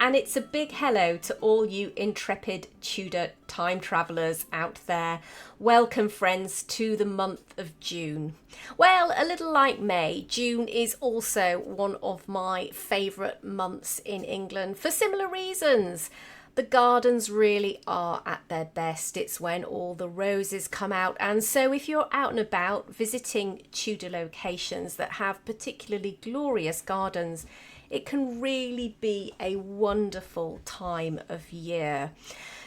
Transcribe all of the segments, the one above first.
And it's a big hello to all you intrepid Tudor time travellers out there. Welcome, friends, to the month of June. Well, a little like May, June is also one of my favourite months in England for similar reasons. The gardens really are at their best. It's when all the roses come out. And so if you're out and about visiting Tudor locations that have particularly glorious gardens, it can really be a wonderful time of year.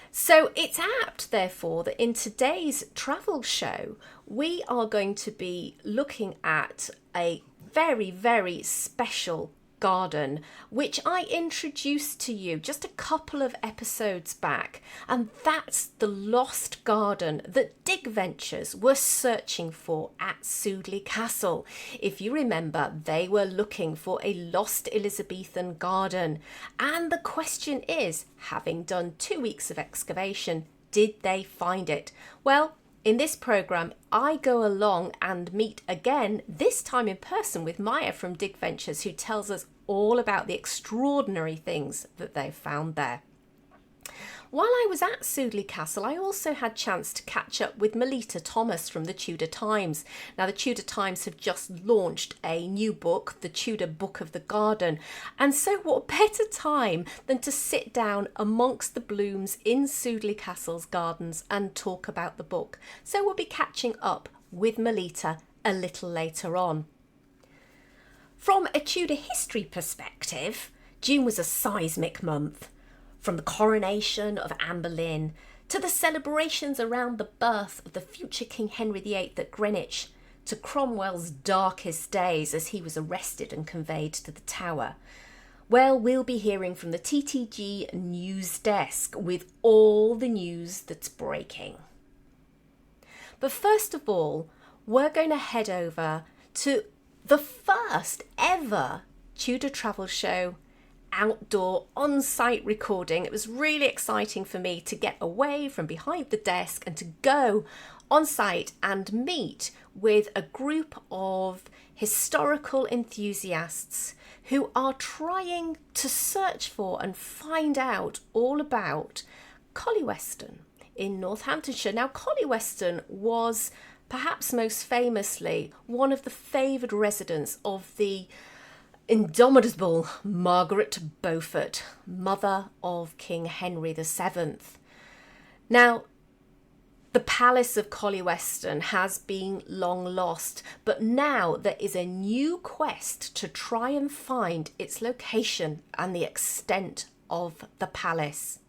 So it's apt, therefore, that in today's travel show, we are going to be looking at a very, very special garden, which I introduced to you just a couple of episodes back, and that's the lost garden that DigVentures were searching for at Sudeley Castle. If you remember, they were looking for a lost Elizabethan garden, and the question is, having done 2 weeks of excavation, did they find it? Well, in this programme, I go along and meet again, this time in person, with Maya from DigVentures, who tells us all about the extraordinary things that they've found there. While I was at Sudeley Castle, I also had a chance to catch up with Melita Thomas from the Tudor Times. Now, the Tudor Times have just launched a new book, The Tudor Book of the Garden. And so what better time than to sit down amongst the blooms in Sudeley Castle's gardens and talk about the book. So we'll be catching up with Melita a little later on. From a Tudor history perspective, June was a seismic month. From the coronation of Anne Boleyn to the celebrations around the birth of the future King Henry VIII at Greenwich, to Cromwell's darkest days as he was arrested and conveyed to the Tower. Well, we'll be hearing from the TTG news desk with all the news that's breaking. But first of all, we're going to head over to the first ever Tudor Travel Show outdoor on-site recording. It was really exciting for me to get away from behind the desk and to go on-site and meet with a group of historical enthusiasts who are trying to search for and find out all about Collyweston in Northamptonshire. Now, Collyweston was perhaps most famously one of the favoured residents of the indomitable Margaret Beaufort, mother of King Henry VII. Now, the Palace of Collyweston has been long lost, but now there is a new quest to try and find its location and the extent of the palace.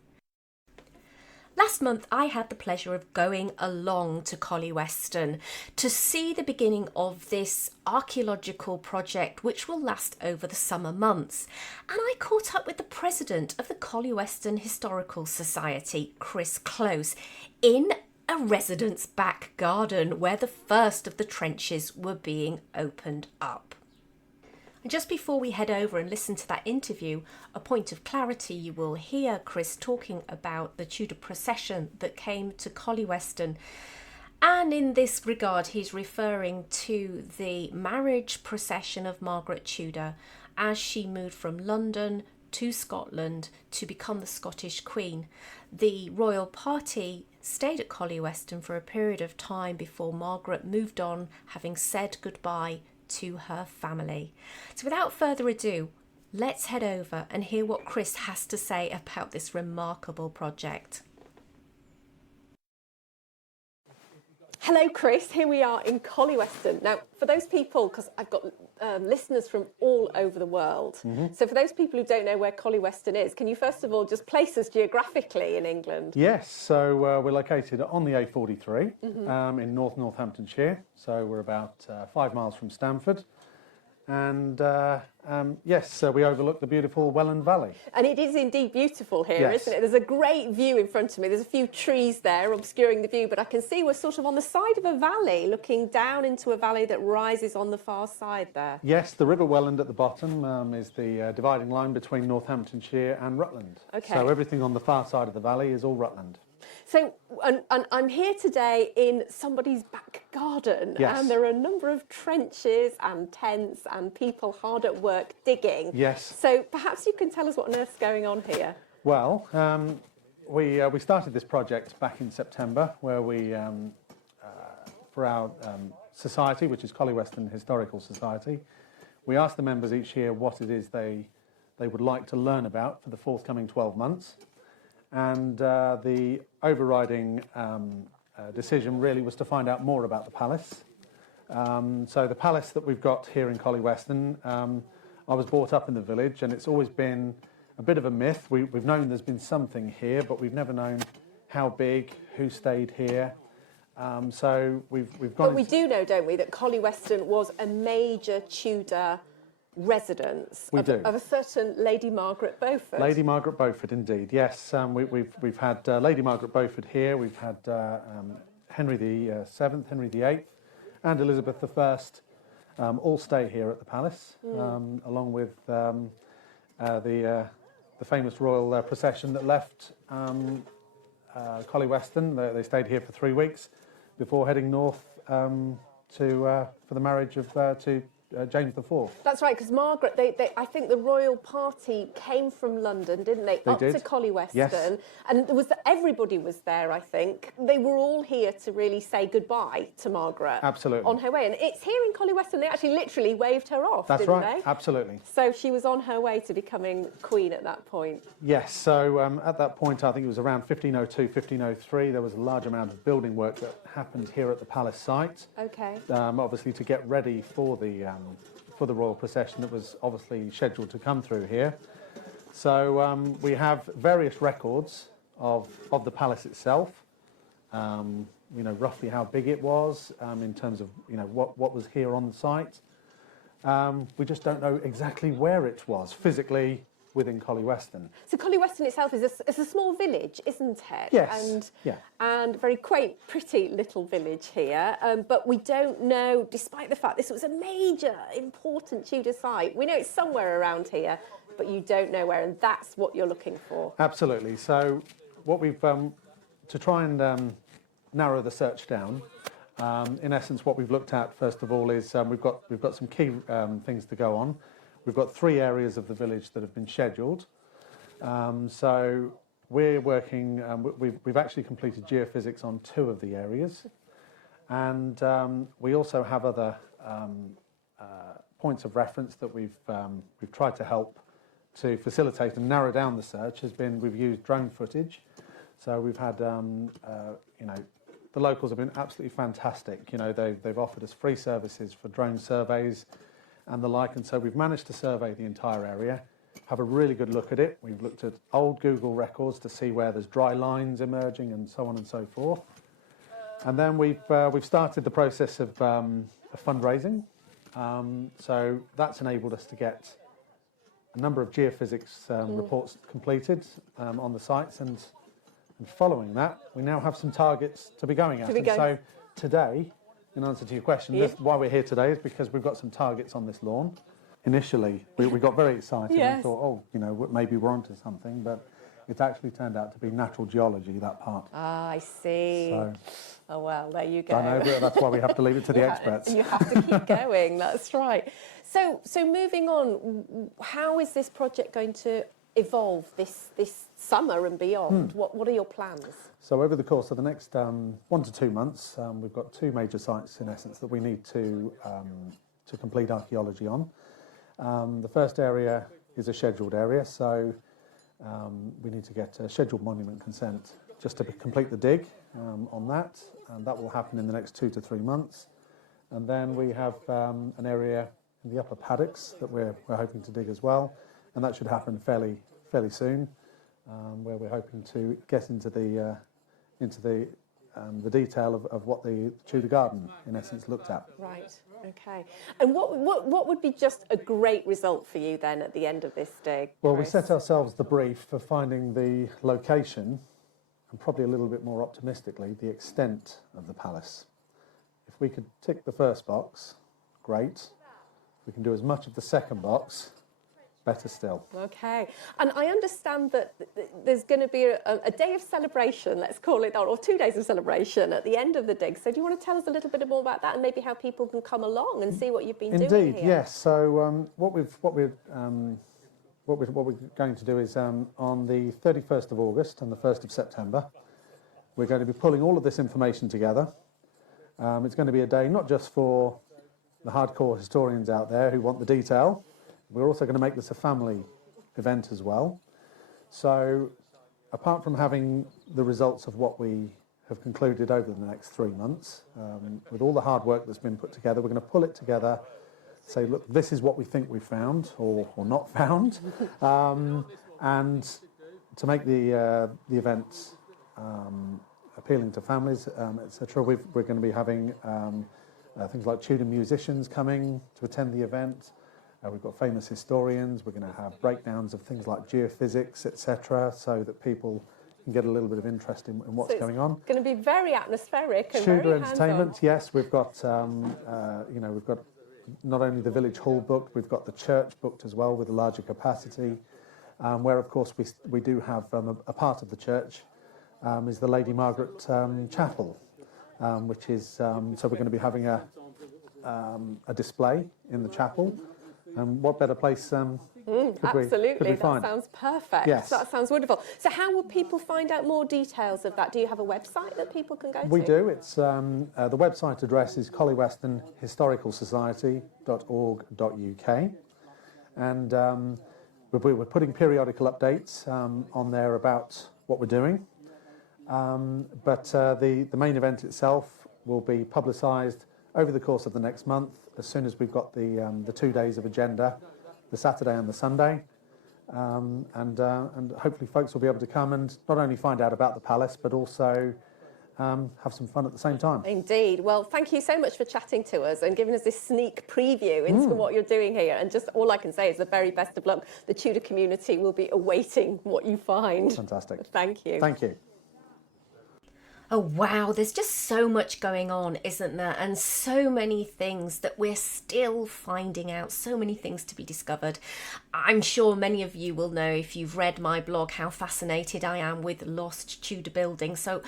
Last month, I had the pleasure of going along to Collyweston to see the beginning of this archaeological project, which will last over the summer months. And I caught up with the president of the Collyweston Historical Society, Chris Close, in a resident's back garden where the first of the trenches were being opened up. And just before we head over and listen to that interview, a point of clarity: you will hear Chris talking about the Tudor procession that came to Collyweston. And in this regard, he's referring to the marriage procession of Margaret Tudor as she moved from London to Scotland to become the Scottish Queen. The royal party stayed at Collyweston for a period of time before Margaret moved on, having said goodbye to her family. So without further ado, let's head over and hear what Chris has to say about this remarkable project. Hello, Chris. Here we are in Collyweston. Now, for those people, because I've got listeners from all over the world, so for those people who don't know where Collyweston is, can you first of all just place us geographically in England? Yes, so we're located on the A43 in Northamptonshire, so we're about 5 miles from Stamford. And yes, so we overlook the beautiful Welland Valley. And it is indeed beautiful here, Yes. isn't it? There's a great view in front of me. There's a few trees there obscuring the view, but I can see we're sort of on the side of a valley, looking down into a valley that rises on the far side there. Yes, the River Welland at the bottom is the dividing line between Northamptonshire and Rutland. Okay. So everything on the far side of the valley is all Rutland. So, and I'm here today in somebody's back garden, Yes. and there are a number of trenches and tents and people hard at work digging. Yes. So perhaps you can tell us what on earth's going on here. Well, we started this project back in September, where we, for our society, which is Collyweston Historical Society, we asked the members each year what it is they would like to learn about for the forthcoming 12 months. And the overriding decision really was to find out more about the palace. So the palace that we've got here in Collyweston, I was brought up in the village, and it's always been a bit of a myth. We've known there's been something here, but we've never known how big, who stayed here. So we've gone. But we do know, don't we, that Collyweston was a major Tudor residence of a certain Lady Margaret Beaufort. Lady Margaret Beaufort, indeed. Yes, we've had Lady Margaret Beaufort here. We've had Henry the Seventh, Henry the Eighth, and Elizabeth the First all stay here at the palace, along with the famous royal procession that left Collyweston. They stayed here for 3 weeks before heading north for the marriage of to James IV. That's right, because Margaret, I think the royal party came from London, didn't they? They Up did. to Collyweston. Yes. And everybody was there, I think. They were all here to really say goodbye to Margaret. Absolutely. On her way. And it's here in Collyweston, they actually literally waved her off, That's didn't right, they? absolutely. So she was on her way to becoming queen at that point. Yes, so at that point, I think it was around 1502, 1503, there was a large amount of building work that happened here at the palace site. Okay. Obviously to get ready for the royal procession that was obviously scheduled to come through here. So we have various records of the palace itself, you know, roughly how big it was in terms of, you know, what was here on the site. We just don't know exactly where it was physically within Collyweston. So Collyweston itself is a small village, isn't it? Yes. And very quaint, pretty little village here. But we don't know, despite the fact this was a major, important Tudor site. We know it's somewhere around here, but you don't know where, and that's what you're looking for. Absolutely. So what we've to try and narrow the search down. In essence, what we've looked at first of all is we've got some key things to go on. We've got 3 areas of the village that have been scheduled. So we're working. We've actually completed geophysics on 2 of the areas, and we also have other points of reference that we've tried to help to facilitate and narrow down the search. We've used drone footage. So we've had you know, the locals have been absolutely fantastic. You know, they've offered us free services for drone surveys and the like, and so we've managed to survey the entire area, have a really good look at it. We've looked at old Google records to see where there's dry lines emerging and so on and so forth. And then we've started the process of fundraising. So that's enabled us to get a number of geophysics reports completed on the sites, and following that, we now have some targets to be going at. So today, in answer to your question, why we're here today is because we've got some targets on this lawn. Initially, we got very excited and thought, oh, you know, maybe we're onto something, but it's actually turned out to be natural geology, that part. Ah, I see. So, oh, well, there you go. I know, but that's why we have to leave it to the experts. You have to keep going, that's right. So moving on, how is this project going to evolve this summer and beyond? What are your plans? So over the course of the next 1 to 2 months, we've got 2 major sites, in essence, that we need to complete archaeology on. The first area is a scheduled area, so we need to get a scheduled monument consent just to complete the dig on that, and that will happen in the next 2 to 3 months. And then we have an area in the upper paddocks that we're hoping to dig as well, and that should happen fairly soon, where we're hoping to get into the detail of what the Tudor garden, in essence, looked at. Right. Okay. And what would be just a great result for you then at the end of this dig? Well, Chris? we set ourselves the brief for finding the location and probably a little bit more optimistically, the extent of the palace. If we could tick the first box, great. If we can do as much of the second box, better still. Okay. And I understand that there's going to be a day of celebration, let's call it that, or 2 days of celebration at the end of the dig. So do you want to tell us a little bit more about that and maybe how people can come along and see what you've been doing here? Indeed, yes. So what we're going to do is on the 31st of August and the 1st of September, we're going to be pulling all of this information together. It's going to be a day not just for the hardcore historians out there who want the detail. We're also going to make this a family event as well. So apart from having the results of what we have concluded over the next 3 months, with all the hard work that's been put together, we're going to pull it together, say, look, this is what we think we found or not found, and to make the event appealing to families, etc. We're going to be having things like Tudor musicians coming to attend the event. We've got famous historians. We're going to have breakdowns of things like geophysics, etc., so that people can get a little bit of interest in what's going on. It's going to be very atmospheric and Tudor very entertainment, hands-on. yes. We've got, we've got not only the village hall booked, we've got the church booked as well with a larger capacity, where of course we do have a part of the church is the Lady Margaret Chapel, which is so we're going to be having a display in the chapel. And what better place could Absolutely, we find? That sounds perfect. Yes. That sounds wonderful. So how will people find out more details of that? Do you have a website that people can go to? We do. It's the website address is collywestonhistoricalsociety.org.uk, and we're putting periodical updates on there about what we're doing. But the main event itself will be publicised over the course of the next month, as soon as we've got the 2 days of agenda, the Saturday and the Sunday, and hopefully folks will be able to come and not only find out about the palace, but also have some fun at the same time. Indeed. Well, thank you so much for chatting to us and giving us this sneak preview into what you're doing here. And just all I can say is the very best of luck. The Tudor community will be awaiting what you find. Fantastic. Thank you. Thank you. Oh wow, there's just so much going on, isn't there? And so many things that we're still finding out, so many things to be discovered. I'm sure many of you will know, if you've read my blog, how fascinated I am with lost Tudor buildings. So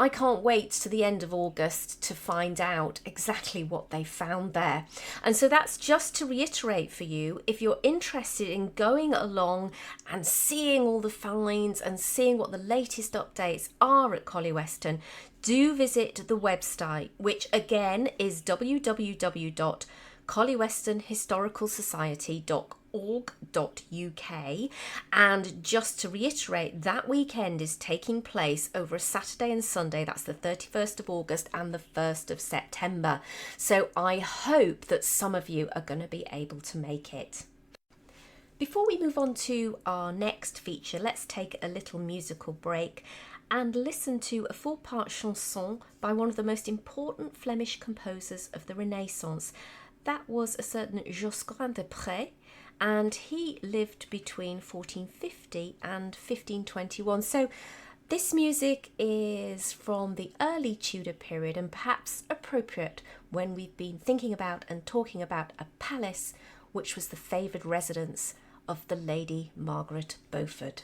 I can't wait to the end of August to find out exactly what they found there. And so that's just to reiterate for you, if you're interested in going along and seeing all the finds and seeing what the latest updates are at Collyweston, do visit the website, which again is www.collywestonhistoricalsociety.org.uk. And just to reiterate, that weekend is taking place over a Saturday and Sunday. That's the 31st of August and the 1st of September. So I hope that some of you are going to be able to make it. Before we move on to our next feature, let's take a little musical break and listen to a 4-part chanson by one of the most important Flemish composers of the Renaissance. That was a certain Josquin de Pré, and he lived between 1450 and 1521. So this music is from the early Tudor period and perhaps appropriate when we've been thinking about and talking about a palace which was the favoured residence of the Lady Margaret Beaufort.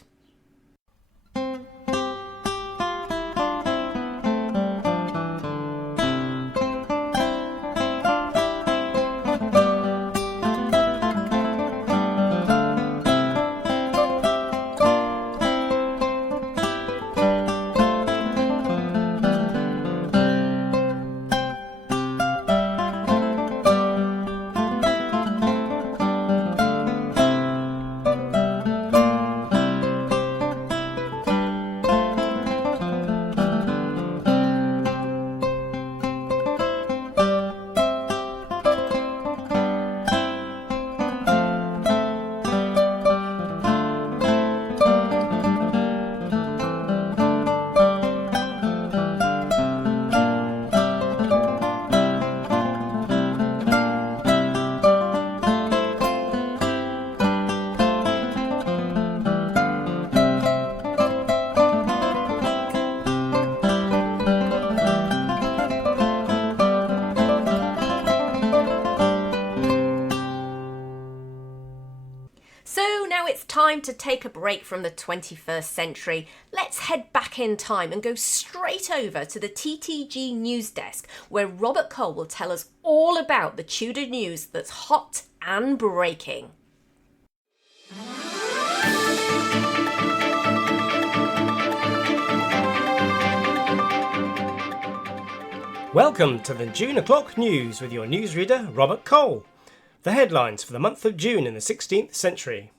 time to take a break from the 21st century. Let's head back in time and go straight over to the TTG news desk, where Robert Cole will tell us all about the Tudor news that's hot and breaking. Welcome to the June O'Clock News with your newsreader, Robert Cole. The headlines for the month of June in the 16th century.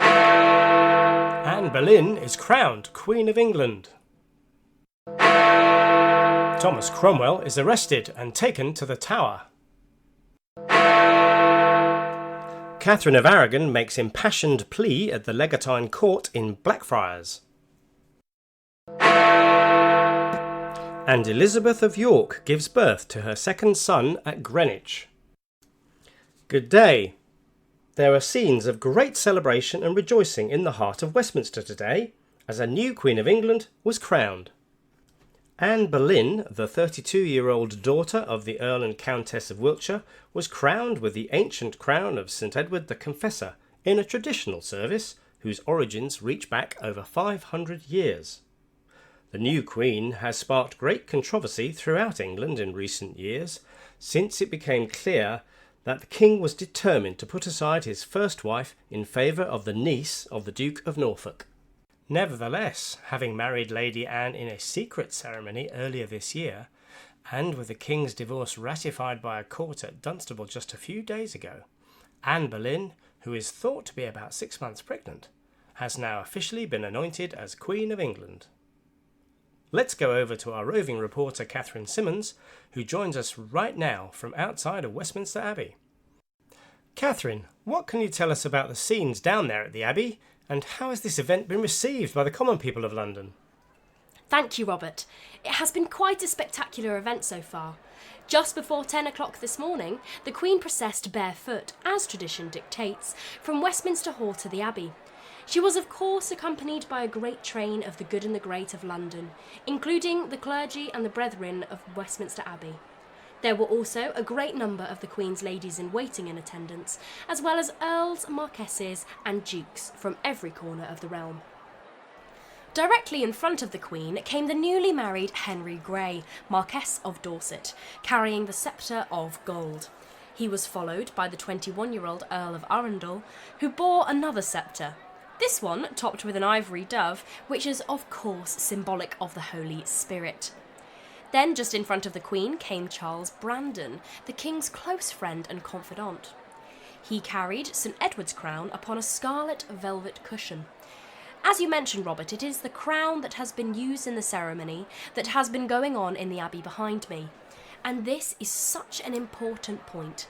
Anne Boleyn is crowned Queen of England. Thomas Cromwell is arrested and taken to the Tower. Catherine of Aragon makes impassioned plea at the Legatine Court in Blackfriars. And Elizabeth of York gives birth to her second son at Greenwich. Good day. There are scenes of great celebration and rejoicing in the heart of Westminster today, as a new Queen of England was crowned. Anne Boleyn, the 32-year-old daughter of the Earl and Countess of Wiltshire, was crowned with the ancient crown of St Edward the Confessor in a traditional service whose origins reach back over 500 years. The new Queen has sparked great controversy throughout England in recent years, since it became clear that the King was determined to put aside his first wife in favour of the niece of the Duke of Norfolk. Nevertheless, having married Lady Anne in a secret ceremony earlier this year, and with the King's divorce ratified by a court at Dunstable just a few days ago, Anne Boleyn, who is thought to be about 6 months pregnant, has now officially been anointed as Queen of England. Let's go over to our roving reporter Catherine Simmons, who joins us right now from outside of Westminster Abbey. Catherine, what can you tell us about the scenes down there at the Abbey, and how has this event been received by the common people of London? Thank you, Robert. It has been quite a spectacular event so far. Just before 10 o'clock this morning, the Queen processed barefoot, as tradition dictates, from Westminster Hall to the Abbey. She was of course accompanied by a great train of the good and the great of London, including the clergy and the brethren of Westminster Abbey. There were also a great number of the Queen's ladies in waiting in attendance, as well as earls, marquesses and dukes from every corner of the realm. Directly in front of the Queen came the newly married Henry Grey, Marquess of Dorset, carrying the sceptre of gold. He was followed by the 21-year-old Earl of Arundel, who bore another sceptre. This one topped with an ivory dove, which is of course symbolic of the Holy Spirit. Then just in front of the Queen came Charles Brandon, the King's close friend and confidant. He carried St Edward's crown upon a scarlet velvet cushion. As you mentioned, Robert, it is the crown that has been used in the ceremony that has been going on in the Abbey behind me. And this is such an important point.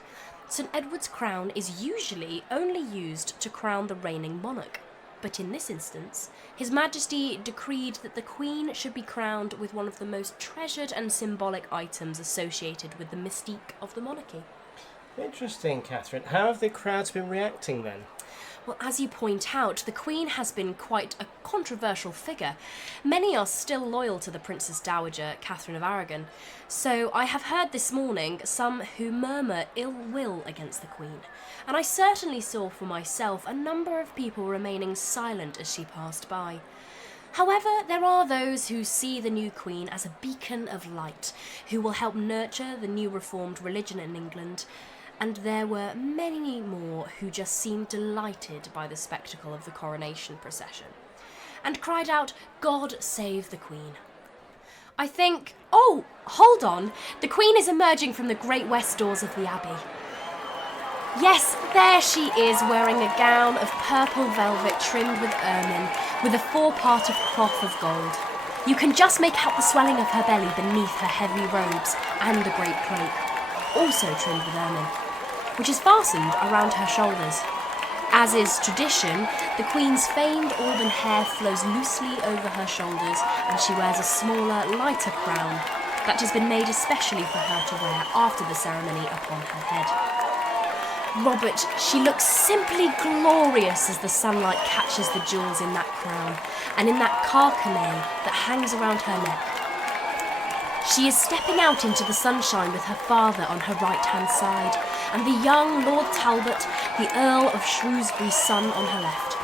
St Edward's crown is usually only used to crown the reigning monarch. But in this instance, His Majesty decreed that the Queen should be crowned with one of the most treasured and symbolic items associated with the mystique of the monarchy. Interesting, Catherine. How have the crowds been reacting then? Well, as you point out, the Queen has been quite a controversial figure. Many are still loyal to the Princess Dowager, Catherine of Aragon. So I have heard this morning some who murmur ill will against the Queen. And I certainly saw for myself a number of people remaining silent as she passed by. However, there are those who see the new Queen as a beacon of light, who will help nurture the new reformed religion in England. And there were many more who just seemed delighted by the spectacle of the coronation procession, and cried out, "God save the Queen." I think, oh, hold on, the Queen is emerging from the great west doors of the Abbey. Yes, there she is, wearing a gown of purple velvet trimmed with ermine, with a fore-part of cloth of gold. You can just make out the swelling of her belly beneath her heavy robes and the great cloak, also trimmed with ermine, which is fastened around her shoulders. As is tradition, the Queen's famed auburn hair flows loosely over her shoulders, and she wears a smaller, lighter crown that has been made especially for her to wear after the ceremony upon her head. Robert, she looks simply glorious as the sunlight catches the jewels in that crown and in that carcanet that hangs around her neck. She is stepping out into the sunshine with her father on her right-hand side, and the young Lord Talbot, the Earl of Shrewsbury's son, on her left.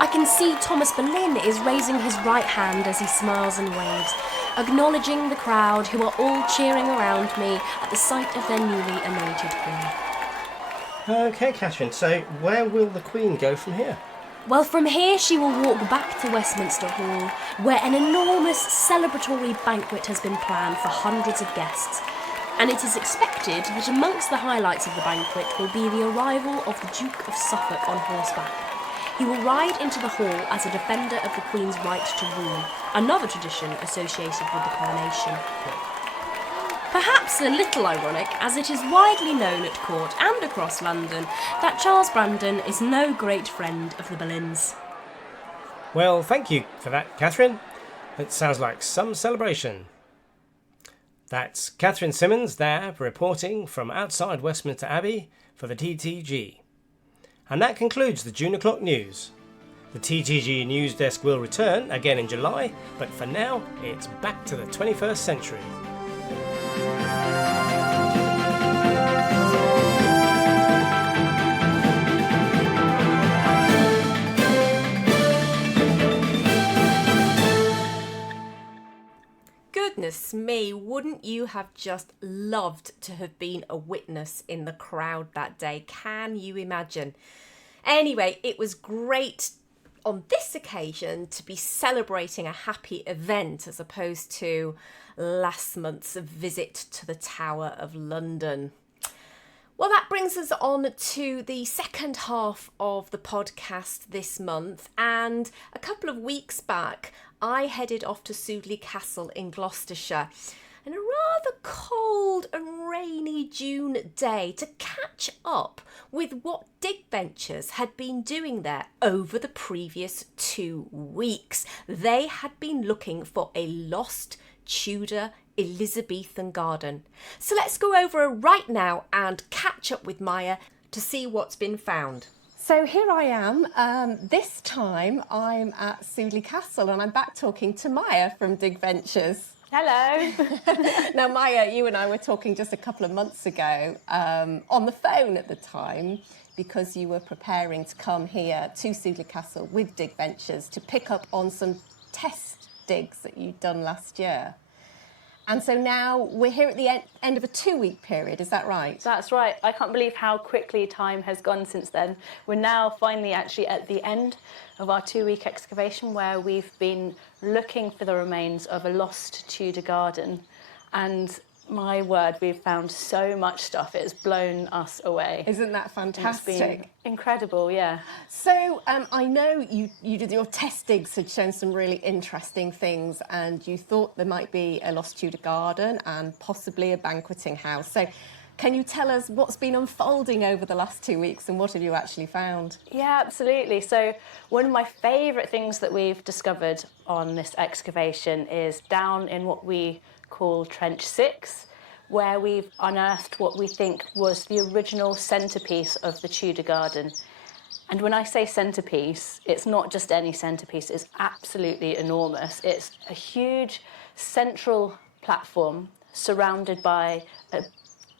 I can see Thomas Boleyn is raising his right hand as he smiles and waves, acknowledging the crowd who are all cheering around me at the sight of their newly anointed queen. Okay, Catherine, so where will the Queen go from here? Well, from here she will walk back to Westminster Hall, where an enormous celebratory banquet has been planned for hundreds of guests. And it is expected that amongst the highlights of the banquet will be the arrival of the Duke of Suffolk on horseback. He will ride into the hall as a defender of the Queen's right to rule, another tradition associated with the coronation. Perhaps a little ironic, as it is widely known at court and across London that Charles Brandon is no great friend of the Boleyns. Well, thank you for that, Catherine. It sounds like some celebration. That's Catherine Simmons there reporting from outside Westminster Abbey for the TTG. And that concludes the June o'clock news. The TTG news desk will return again in July, but for now, it's back to the 21st century. Goodness me, wouldn't you have just loved to have been a witness in the crowd that day? Can you imagine? Anyway, it was great on this occasion to be celebrating a happy event as opposed to last month's visit to the Tower of London. Well, that brings us on to the second half of the podcast this month, and a couple of weeks back I headed off to Sudeley Castle in Gloucestershire on a rather cold and rainy June day to catch up with what DigVentures had been doing there over the previous 2 weeks. They had been looking for a lost Tudor Elizabethan garden. So let's go over right now and catch up with Maya to see what's been found. So here I am. This time I'm at Sudeley Castle and I'm back talking to Maya from DigVentures. Hello. Now, Maya, you and I were talking just a couple of months ago on the phone at the time because you were preparing to come here to Sudeley Castle with DigVentures to pick up on some test digs that you'd done last year. And so now we're here at the end of a 2-week period, is that right? That's right. I can't believe how quickly time has gone since then. We're now finally actually at the end of our 2-week excavation where we've been looking for the remains of a lost Tudor garden. And my word, we've found so much stuff. It's blown us away. Isn't that fantastic? It's been incredible, yeah. So I know you did your test digs had shown some really interesting things and you thought there might be a lost Tudor garden and possibly a banqueting house. So can you tell us what's been unfolding over the last 2 weeks and what have you actually found? Yeah, absolutely. So one of my favourite things that we've discovered on this excavation is down in what we call Trench 6, where we've unearthed what we think was the original centrepiece of the Tudor garden. And when I say centrepiece, it's not just any centrepiece, it's absolutely enormous. It's a huge central platform surrounded by a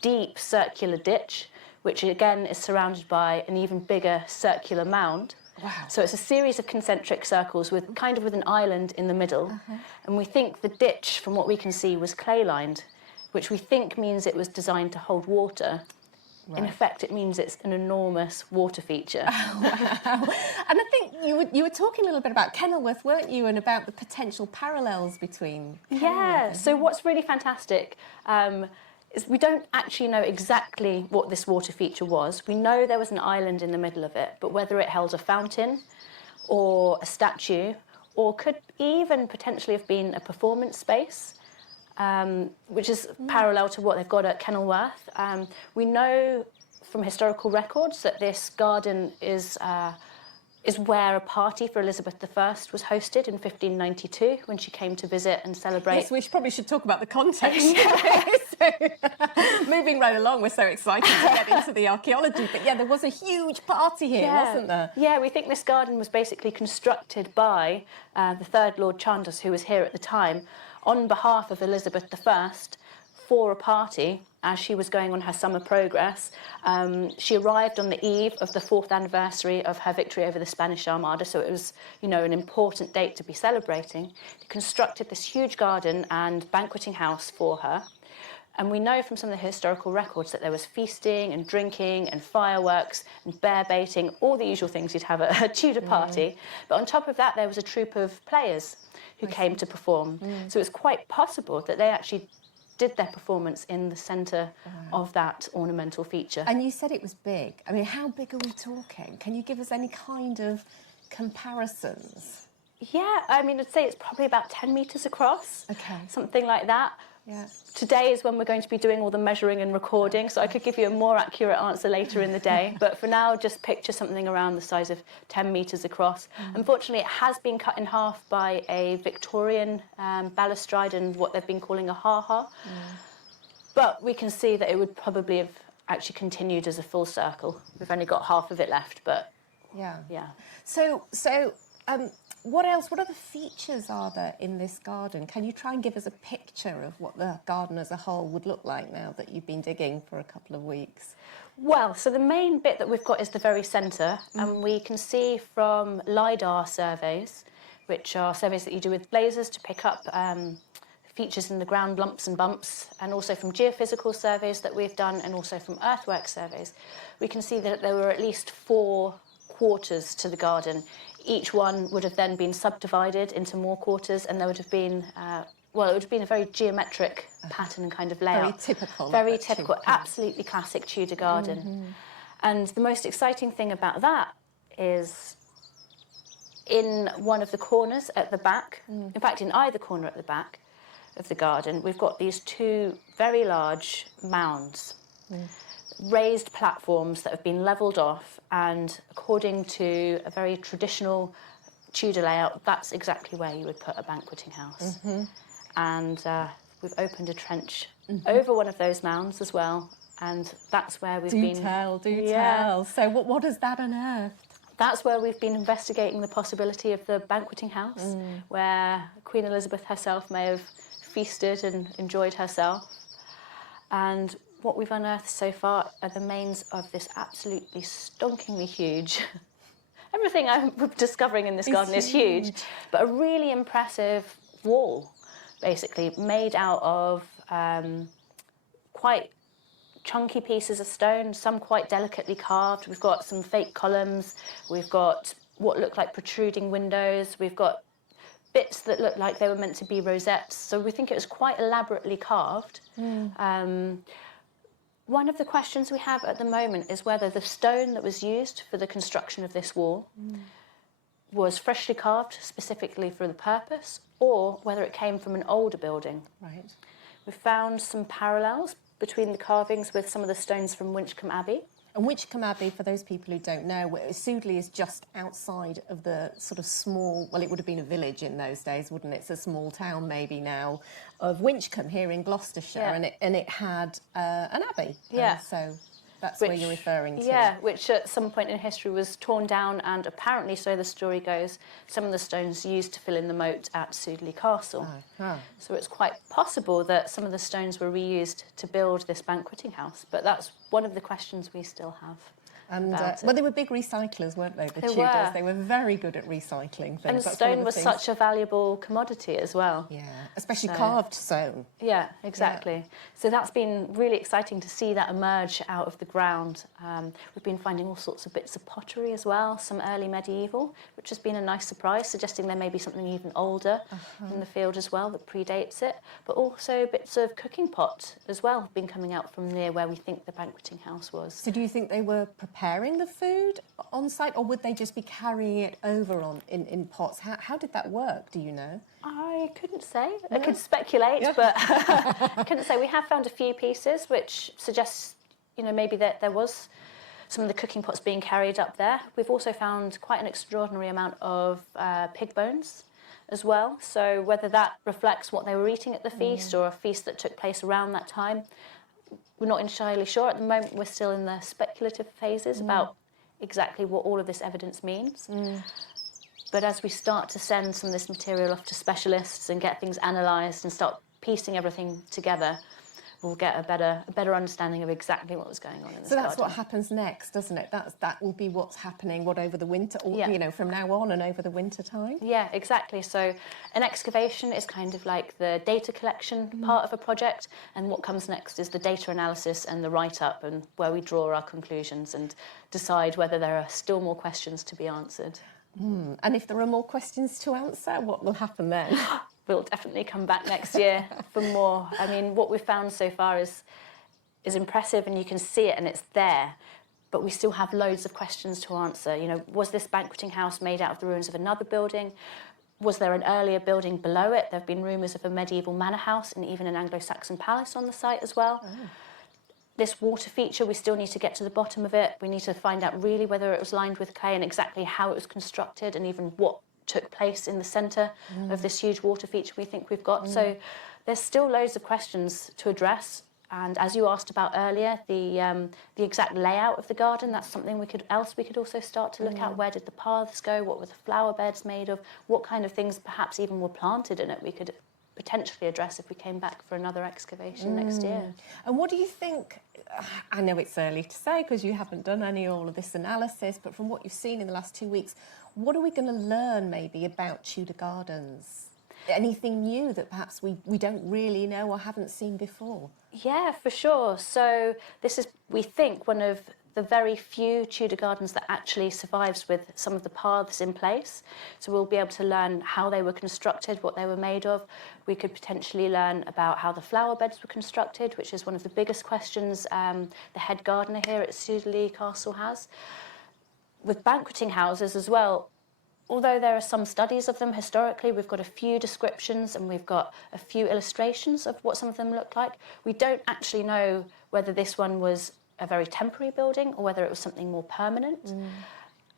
deep circular ditch, which again is surrounded by an even bigger circular mound. Wow. So it's a series of concentric circles with an island in the middle. And we think the ditch, from what we can see, was clay-lined, which we think means it was designed to hold water. Right. In effect, it means it's an enormous water feature. Oh, wow. And I think you were talking a little bit about Kenilworth, weren't you, and about the potential parallels between Kenilworth. Yeah, so what's really fantastic is we don't actually know exactly what this water feature was. We know there was an island in the middle of it, but whether it held a fountain or a statue or could even potentially have been a performance space, which is parallel to what they've got at Kenilworth. We know from historical records that this garden is where a party for Elizabeth I was hosted in 1592 when she came to visit and celebrate. Yes, we probably should talk about the context. Moving right along, we're so excited to get into the archaeology. But yeah, there was a huge party here, wasn't there? Yeah, we think this garden was basically constructed by the third Lord Chandos, who was here at the time, on behalf of Elizabeth I, for a party as she was going on her summer progress. She arrived on the eve of the 4th anniversary of her victory over the Spanish Armada, so it was, you know, an important date to be celebrating. They constructed this huge garden and banqueting house for her. And we know from some of the historical records that there was feasting and drinking and fireworks and bear baiting, all the usual things you'd have at a Tudor party. But on top of that, there was a troupe of players who came to perform. So it's quite possible that they actually did their performance in the centre of that ornamental feature. And you said it was big. I mean, how big are we talking? Can you give us any kind of comparisons? Yeah, I mean, I'd say it's probably about 10 metres across, something like that. Yeah. Today is when we're going to be doing all the measuring and recording, so I could give you a more accurate answer later in the day. But for now, just picture something around the size of 10 metres across. Unfortunately, it has been cut in half by a Victorian balustrade and what they've been calling a ha-ha. But we can see that it would probably have actually continued as a full circle. We've only got half of it left, but yeah. So, what else? What other features are there in this garden? Can you try and give us a picture of what the garden as a whole would look like now that you've been digging for a couple of weeks? Well, so the main bit that we've got is the very centre, and we can see from LiDAR surveys, which are surveys that you do with lasers to pick up features in the ground, lumps and bumps, and also from geophysical surveys that we've done, and also from earthwork surveys, we can see that there were at least 4 quarters to the garden. Each one would have then been subdivided into more quarters, and there would have been, it would have been a very geometric pattern and kind of layout. Very typical. Very typical, absolutely classic Tudor garden. And the most exciting thing about that is in one of the corners at the back, in fact, in either corner at the back of the garden, we've got these 2 very large mounds. Raised platforms that have been levelled off, and according to a very traditional Tudor layout, that's exactly where you would put a banqueting house. And we've opened a trench over one of those mounds as well, and that's where we've been... Do tell. So what has that unearthed? That's where we've been investigating the possibility of the banqueting house, where Queen Elizabeth herself may have feasted and enjoyed herself. And what we've unearthed so far are the mains of this absolutely stonkingly huge... Everything I'm discovering in this garden is huge, but a really impressive wall, basically, made out of quite chunky pieces of stone, some quite delicately carved. We've got some fake columns, we've got what look like protruding windows, we've got bits that look like they were meant to be rosettes, so we think it was quite elaborately carved. One of the questions we have at the moment is whether the stone that was used for the construction of this wall was freshly carved specifically for the purpose, or whether it came from an older building. Right. We've found some parallels between the carvings with some of the stones from Winchcombe Abbey. And Winchcombe Abbey, for those people who don't know, Sudeley is just outside of the sort of small, well, it would have been a village in those days, wouldn't it? It's a small town maybe now, of Winchcombe here in Gloucestershire, and it had an abbey. Yeah. So that's where you're referring to. Yeah, which at some point in history was torn down, and apparently, so the story goes, some of the stones used to fill in the moat at Sudeley Castle. So it's quite possible that some of the stones were reused to build this banqueting house, but that's one of the questions we still have. And well, they were big recyclers, weren't they? The Tudors. They were very good at recycling things. And stone was such a valuable commodity as well. Yeah, especially carved stone. Yeah, exactly. Yeah. So that's been really exciting to see that emerge out of the ground. We've been finding all sorts of bits of pottery as well, some early medieval, which has been a nice surprise, suggesting there may be something even older in the field as well that predates it. But also bits of cooking pot as well have been coming out from near where we think the banqueting house was. So do you think they were preparing the food on site, or would they just be carrying it over in pots? How did that work, do you know? I couldn't say. I could speculate, but I couldn't say. We have found a few pieces which suggests, you know, maybe that there was some of the cooking pots being carried up there. We've also found quite an extraordinary amount of pig bones as well, so whether that reflects what they were eating at the feast or a feast that took place around that time, we're not entirely sure. At the moment, we're still in the speculative phases about exactly what all of this evidence means. But as we start to send some of this material off to specialists and get things analysed and start piecing everything together, we'll get a better understanding of exactly what was going on in this So that's garden. what happens next, doesn't it? That will be what's happening, over the winter, or, Yeah. from now on and over the winter time? Yeah, exactly. So an excavation is kind of like the data collection part of a project, and what comes next is the data analysis and the write-up, and where we draw our conclusions and decide whether there are still more questions to be answered. And if there are more questions to answer, what will happen then? We'll definitely come back next year for more. I mean, what we've found so far is impressive, and you can see it and it's there, but we still have loads of questions to answer. Was this banqueting house made out of the ruins of another building? Was there an earlier building below it? There have been rumours of a medieval manor house and even an Anglo-Saxon palace on the site as well. Oh. This water feature, we still need to get to the bottom of it. We need to find out really whether it was lined with clay and exactly how it was constructed, and even what took place in the centre of this huge water feature we think we've got. So there's still loads of questions to address. And as you asked about earlier, the exact layout of the garden, that's something we could also start to look at. Where did the paths go? What were the flower beds made of? What kind of things perhaps even were planted in it we could potentially address if we came back for another excavation next year. And what do you think? I know it's early to say because you haven't done all of this analysis, but from what you've seen in the last 2 weeks, what are we going to learn maybe about Tudor gardens? Anything new that perhaps we don't really know or haven't seen before? Yeah, for sure. So this is, we think, one of the very few Tudor gardens that actually survives with some of the paths in place. So we'll be able to learn how they were constructed, what they were made of. We could potentially learn about how the flower beds were constructed, which is one of the biggest questions the head gardener here at Sudeley Castle has. With banqueting houses as well, although there are some studies of them historically, we've got a few descriptions and we've got a few illustrations of what some of them look like. We don't actually know whether this one was a very temporary building or whether it was something more permanent.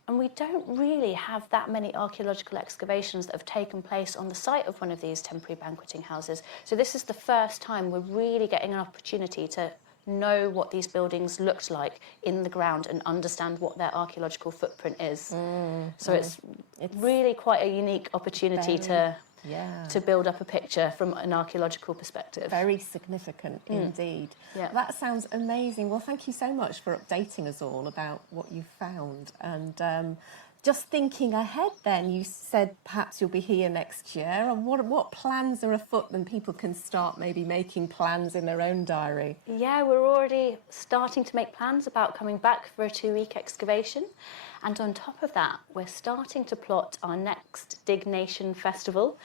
And we don't really have that many archaeological excavations that have taken place on the site of one of these temporary banqueting houses. So this is the first time we're really getting an opportunity to know what these buildings looked like in the ground and understand what their archaeological footprint is. So it's really quite a unique opportunity to build up a picture from an archaeological perspective. Very significant indeed. Yeah. That sounds amazing. Well, thank you so much for updating us all about what you found. And just thinking ahead then, you said perhaps you'll be here next year. And what plans are afoot and people can start maybe making plans in their own diary? Yeah, we're already starting to make plans about coming back for a 2-week excavation. And on top of that, we're starting to plot our next Dig Nation Festival,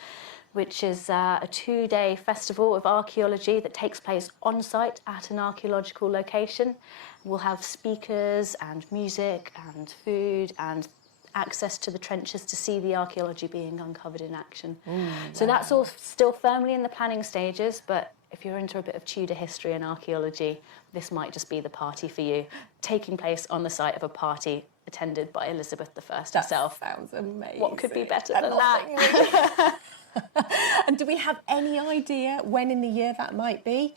which is a 2-day festival of archaeology that takes place on site at an archaeological location. We'll have speakers and music and food and access to the trenches to see the archaeology being uncovered in action. So that's all still firmly in the planning stages, but if you're into a bit of Tudor history and archaeology, this might just be the party for you, taking place on the site of a party attended by Elizabeth I herself. That sounds amazing. What could be better than that? And do we have any idea when in the year that might be?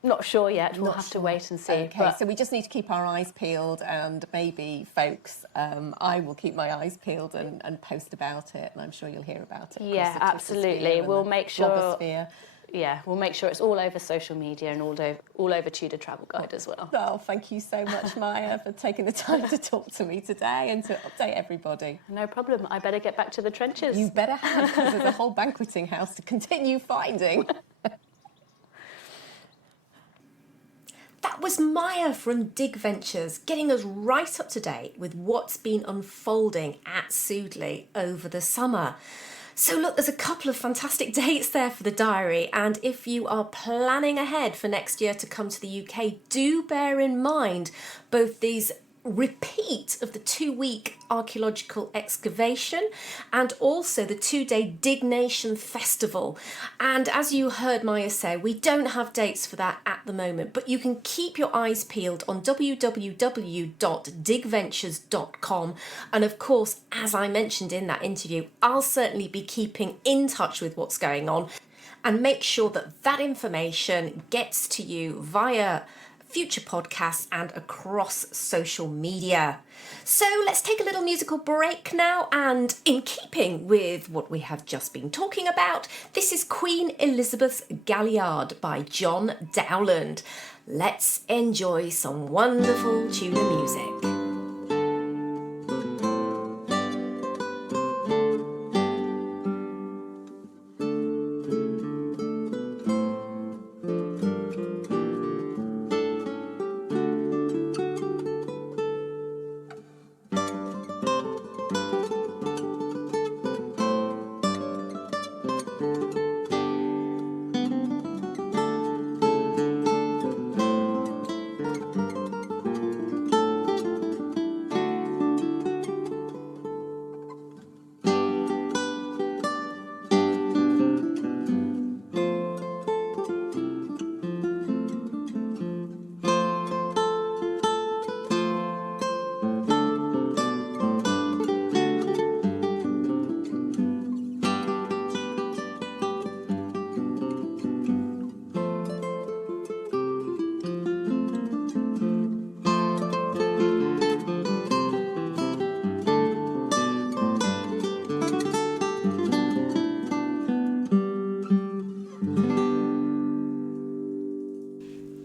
Not sure yet. We'll have to wait and see. Okay, but so we just need to keep our eyes peeled, and maybe, folks, I will keep my eyes peeled and post about it, and I'm sure you'll hear about it. Yeah, absolutely. We'll make sure. Blogosphere. Yeah, we'll make sure it's all over social media and all over Tudor Travel Guide as well. Oh, thank you so much, Maya, for taking the time to talk to me today and to update everybody. No problem. I better get back to the trenches. You better have, because there's a whole banqueting house to continue finding. That was Maya from DigVentures, getting us right up to date with what's been unfolding at Sudeley over the summer. So look, there's a couple of fantastic dates there for the diary, and if you are planning ahead for next year to come to the UK, do bear in mind both these repeat of the 2-week archaeological excavation and also the 2-day Dig Nation Festival. And as you heard Maya say, we don't have dates for that at the moment, but you can keep your eyes peeled on www.digventures.com. And of course, as I mentioned in that interview, I'll certainly be keeping in touch with what's going on and make sure that that information gets to you via future podcasts, and across social media. So let's take a little musical break now, and in keeping with what we have just been talking about, this is Queen Elizabeth's Galliard by John Dowland. Let's enjoy some wonderful Tudor music.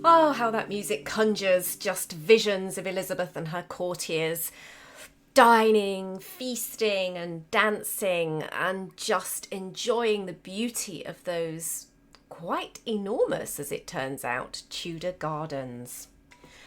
Oh, how that music conjures just visions of Elizabeth and her courtiers dining, feasting and dancing and just enjoying the beauty of those quite enormous, as it turns out, Tudor gardens.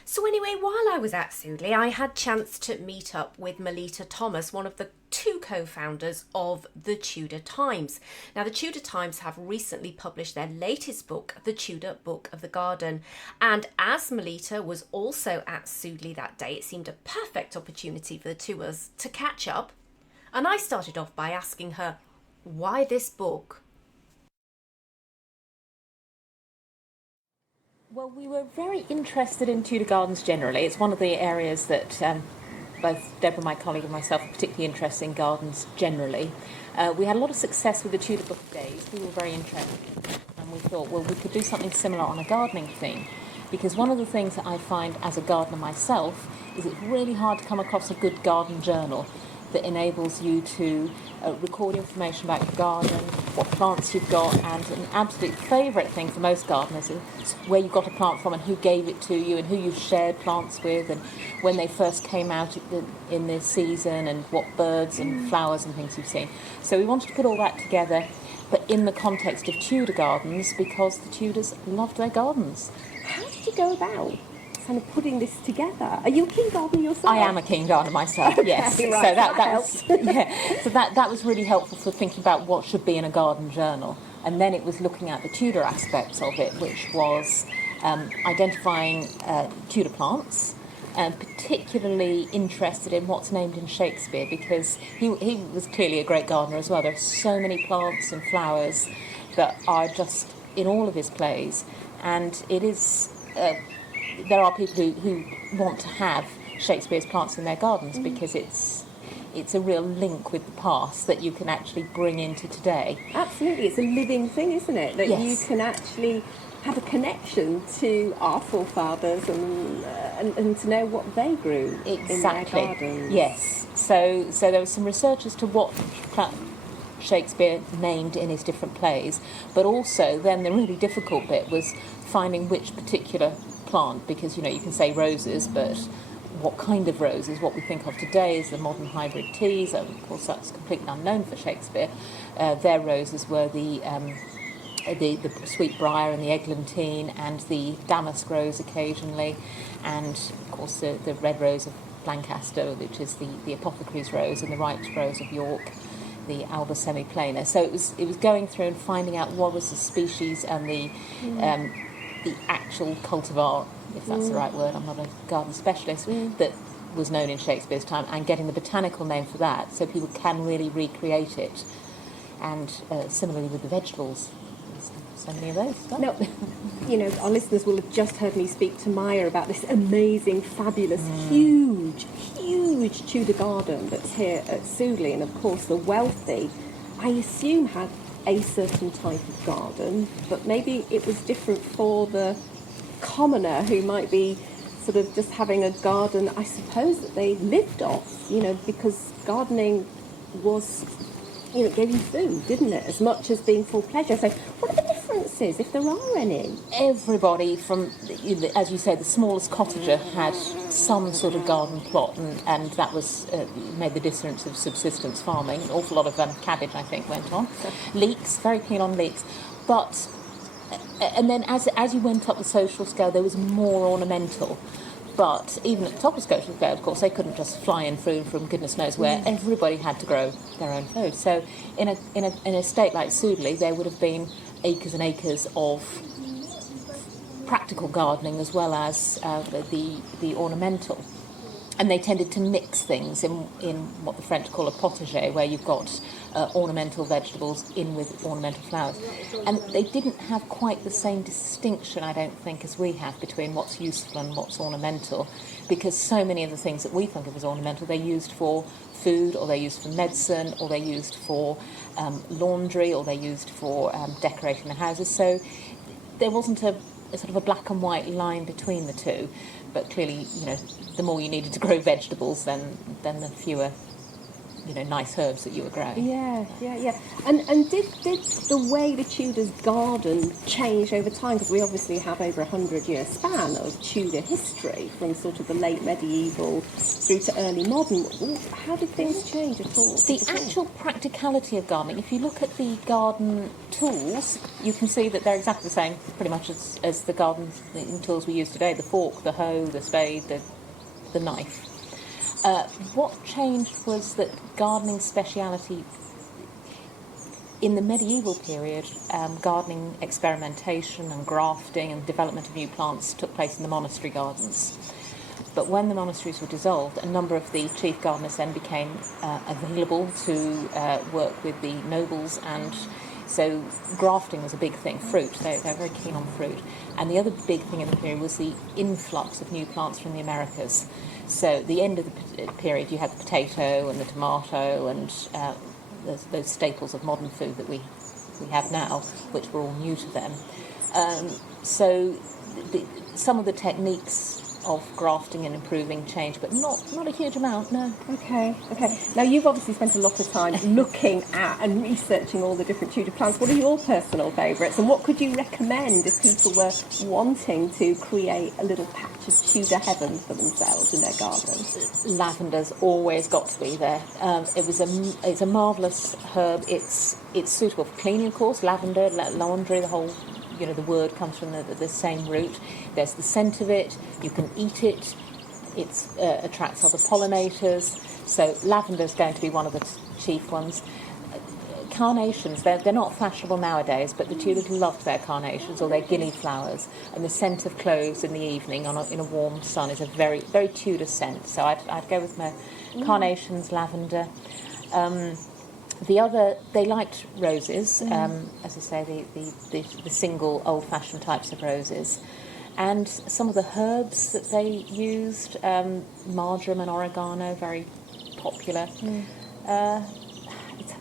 So anyway, while I was at Sudeley, I had chance to meet up with Melita Thomas, one of the two co-founders of the Tudor Times. Now, the Tudor Times have recently published their latest book, The Tudor Book of the Garden. And as Melita was also at Sudeley that day, it seemed a perfect opportunity for the two of us to catch up. And I started off by asking her, why this book? Well, we were very interested in Tudor gardens generally. It's one of the areas that both Deborah, my colleague, and myself are particularly interested in gardens generally. We had a lot of success with the Tudor Book Days. We were very interested, and we thought, well, we could do something similar on a gardening theme. Because one of the things that I find as a gardener myself is it's really hard to come across a good garden journal that enables you to record information about your garden, what plants you've got, and an absolute favourite thing for most gardeners is where you got a plant from and who gave it to you and who you shared plants with and when they first came out in this season and what birds and flowers and things you've seen. So we wanted to put all that together, but in the context of Tudor gardens because the Tudors loved their gardens. How did you go about kind of putting this together? Are you a keen gardener yourself? I am a keen gardener myself, okay, yes. Right, so that was really helpful for thinking about what should be in a garden journal. And then it was looking at the Tudor aspects of it, which was identifying Tudor plants, and particularly interested in what's named in Shakespeare because he was clearly a great gardener as well. There are so many plants and flowers that are just in all of his plays, and it is... there are people who want to have Shakespeare's plants in their gardens because it's a real link with the past that you can actually bring into today. Absolutely, it's a living thing, isn't it? That you can actually have a connection to our forefathers and to know what they grew in their gardens. Yes. So there was some research as to what Shakespeare named in his different plays, but also then the really difficult bit was finding which particular plant, because you can say roses, but what kind of roses? What we think of today is the modern hybrid teas, and of course that's completely unknown for Shakespeare. Their roses were the sweetbriar and the eglantine and the damask rose occasionally, and of course the red rose of Lancaster, which is the apothecary's rose, and the right rose of York, the Alba semiplana. So it was going through and finding out what was the species and the actual cultivar, if that's the right word, I'm not a garden specialist, that was known in Shakespeare's time, and getting the botanical name for that so people can really recreate it. And similarly with the vegetables, there's so many of those. Now, our listeners will have just heard me speak to Maya about this amazing, fabulous, huge Tudor garden that's here at Sudeley, and of course the wealthy, I assume, had a certain type of garden, but maybe it was different for the commoner who might be sort of just having a garden, I suppose, that they lived off, because gardening was, gave you food, didn't it, as much as being for pleasure. So what are the differences, if there are any? Everybody from, as you say, the smallest cottager had some sort of garden plot, and that was made the difference of subsistence farming. An awful lot of cabbage, I think, went on. Leeks, very keen on leeks. But, and then as you went up the social scale, there was more ornamental. But even at the top of the social scale, of course, they couldn't just fly in food from goodness knows where. Everybody had to grow their own food. So in an estate like Sudeley, there would have been acres and acres of practical gardening as well as the ornamental. And they tended to mix things in what the French call a potager, where you've got ornamental vegetables in with ornamental flowers. And they didn't have quite the same distinction, I don't think, as we have between what's useful and what's ornamental, because so many of the things that we think of as ornamental, they're used for food, or they're used for medicine, or they're used for laundry, or they're used for decorating the houses. So there wasn't a sort of a black and white line between the two. But clearly, the more you needed to grow vegetables, then the fewer, nice herbs that you were growing. Yeah. And did the way the Tudors garden change over time? Because we obviously have over 100-year span of Tudor history, from sort of the late medieval through to early modern. How did things change at all? The actual practicality of gardening, if you look at the garden tools, you can see that they're exactly the same, pretty much as the garden tools we use today: the fork, the hoe, the spade, the knife. What changed was that gardening speciality in the medieval period, gardening experimentation and grafting and development of new plants took place in the monastery gardens. But when the monasteries were dissolved, a number of the chief gardeners then became available to work with the nobles, and so grafting was a big thing. Fruit, they're very keen on fruit. And the other big thing in the period was the influx of new plants from the Americas. So at the end of the period, you had the potato and the tomato and those staples of modern food that we have now, which were all new to them. So some of the techniques of grafting and improving change, but not a huge amount, no. Okay. Now, you've obviously spent a lot of time looking at and researching all the different Tudor plants. What are your personal favourites, and what could you recommend if people were wanting to create a little patch of Tudor heaven for themselves in their garden? Lavender's always got to be there. It's a marvellous herb. It's suitable for cleaning, of course. Lavender, laundry, the whole, the word comes from the same root. There's the scent of it. You can eat it. It attracts other pollinators. So lavender's going to be one of the chief ones. Carnations, they're not fashionable nowadays, but the Tudors loved their carnations or their guinea flowers. And the scent of cloves in the evening in a warm sun is a very, very Tudor scent. So I'd go with my carnations, lavender. They liked roses, as I say, the single old-fashioned types of roses. And some of the herbs that they used, marjoram and oregano, very popular.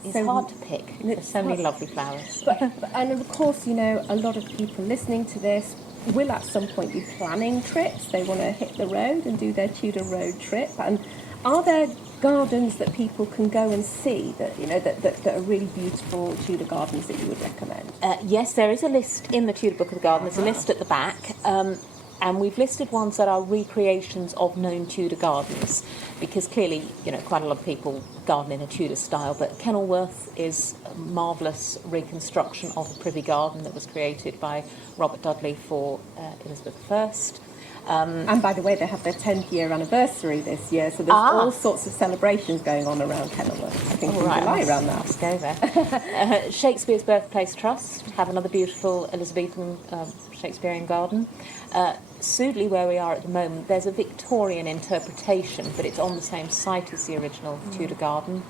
It's hard to pick. There's so many lovely flowers. And of course, a lot of people listening to this will at some point be planning trips. They want to hit the road and do their Tudor road trip. And are there gardens that people can go and see that are really beautiful Tudor gardens that you would recommend? Yes, there is a list in the Tudor Book of the Garden. There's a list at the back, and we've listed ones that are recreations of known Tudor gardens, because clearly, quite a lot of people garden in a Tudor style, but Kenilworth is a marvellous reconstruction of the Privy Garden that was created by Robert Dudley for Elizabeth I. And by the way, they have their 10th year anniversary this year, so there's all sorts of celebrations going on around Kenilworth. I think in July around that. Let's go there. Shakespeare's Birthplace Trust have another beautiful Elizabethan Shakespearean garden. Sudeley, where we are at the moment, there's a Victorian interpretation, but it's on the same site as the original Tudor garden.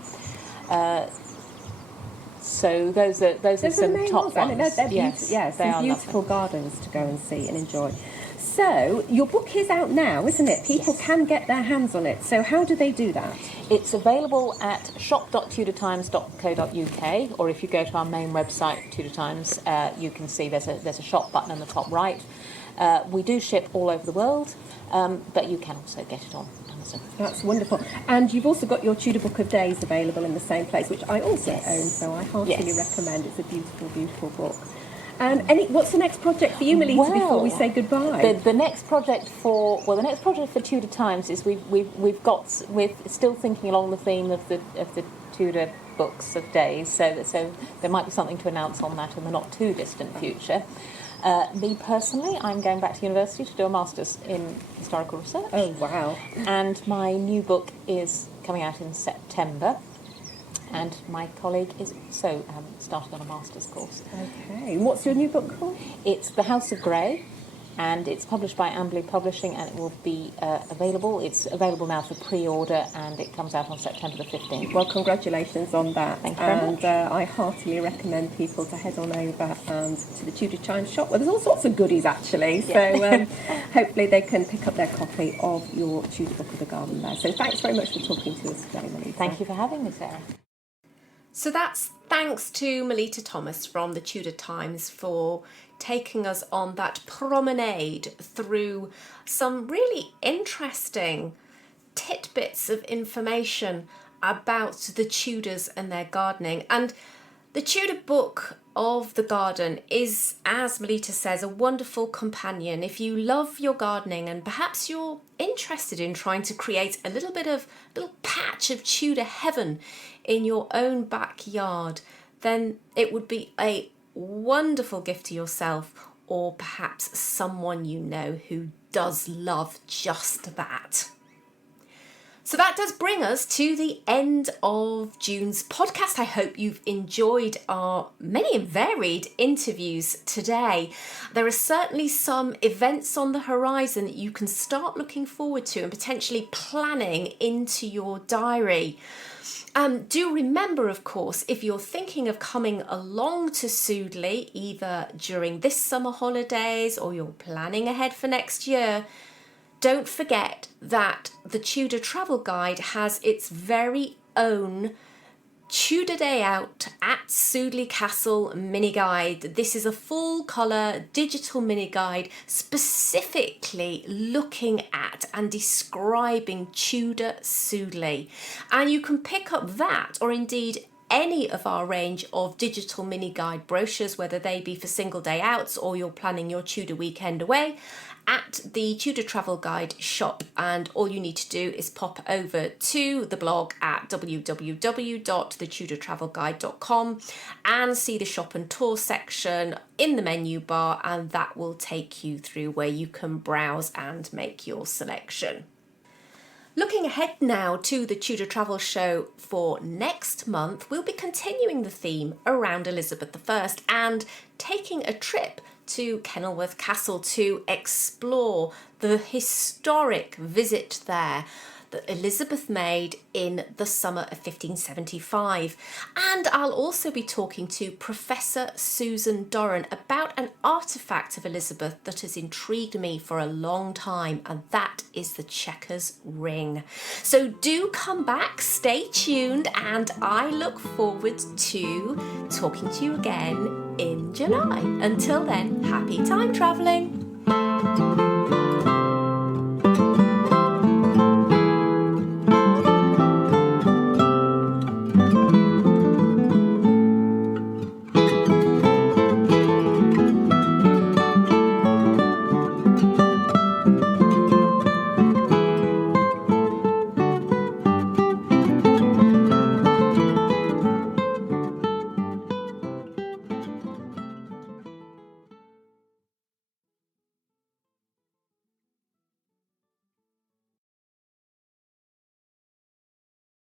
So those are some top ones. They're some beautiful gardens to go and see and enjoy. So, your book is out now, isn't it? People can get their hands on it. So how do they do that? It's available at shop.tudortimes.co.uk, or if you go to our main website, Tudor Times, you can see there's a shop button on the top right. We do ship all over the world, but you can also get it on Amazon. That's wonderful. And you've also got your Tudor Book of Days available in the same place, which I also own, so I heartily recommend. It's a beautiful, beautiful book. What's the next project for you, Melita, before we say goodbye? The next project for Tudor Times is we're still thinking along the theme of the Tudor books of days, so there might be something to announce on that in the not too distant future. Me personally, I'm going back to university to do a master's in historical research. Oh wow! And my new book is coming out in September. And my colleague is also starting on a master's course. Okay. And what's your new book called? It's The House of Grey, and it's published by Amberley Publishing, and it will be available. It's available now for pre-order, and it comes out on September the 15th. Well, congratulations on that. Thank you very much. I heartily recommend people to head on over and to the Tudor Times shop, where there's all sorts of goodies, actually. Yeah. So hopefully they can pick up their copy of your Tudor Book of the Garden there. So thanks very much for talking to us today, Melita. Thank you for having me, Sarah. So that's thanks to Melita Thomas from the Tudor Times for taking us on that promenade through some really interesting tidbits of information about the Tudors and their gardening. And the Tudor Book of the Garden is, as Melita says, a wonderful companion if you love your gardening and perhaps you're interested in trying to create a little patch of Tudor heaven in your own backyard. Then it would be a wonderful gift to yourself, or perhaps someone you know who does love just that. So that does bring us to the end of June's podcast. I hope you've enjoyed our many and varied interviews today. There are certainly some events on the horizon that you can start looking forward to and potentially planning into your diary. Do remember, of course, if you're thinking of coming along to Sudeley, either during this summer holidays or you're planning ahead for next year, don't forget that the Tudor Travel Guide has its very own Tudor Day Out at Sudeley Castle mini guide. This is a full colour digital mini guide specifically looking at and describing Tudor Sudeley. And you can pick up that, or indeed any of our range of digital mini guide brochures, whether they be for single day outs or you're planning your Tudor weekend away, at the Tudor Travel Guide shop. And all you need to do is pop over to the blog at www.thetudortravelguide.com and see the shop and tour section in the menu bar, and that will take you through where you can browse and make your selection. Looking ahead now to the Tudor Travel Show for next month, we'll be continuing the theme around Elizabeth I and taking a trip to Kenilworth Castle to explore the historic visit there that Elizabeth made in the summer of 1575. And I'll also be talking to Professor Susan Doran about an artefact of Elizabeth that has intrigued me for a long time, and that is the Chequers ring. So do come back, stay tuned, and I look forward to talking to you again in July. Until then, happy time travelling!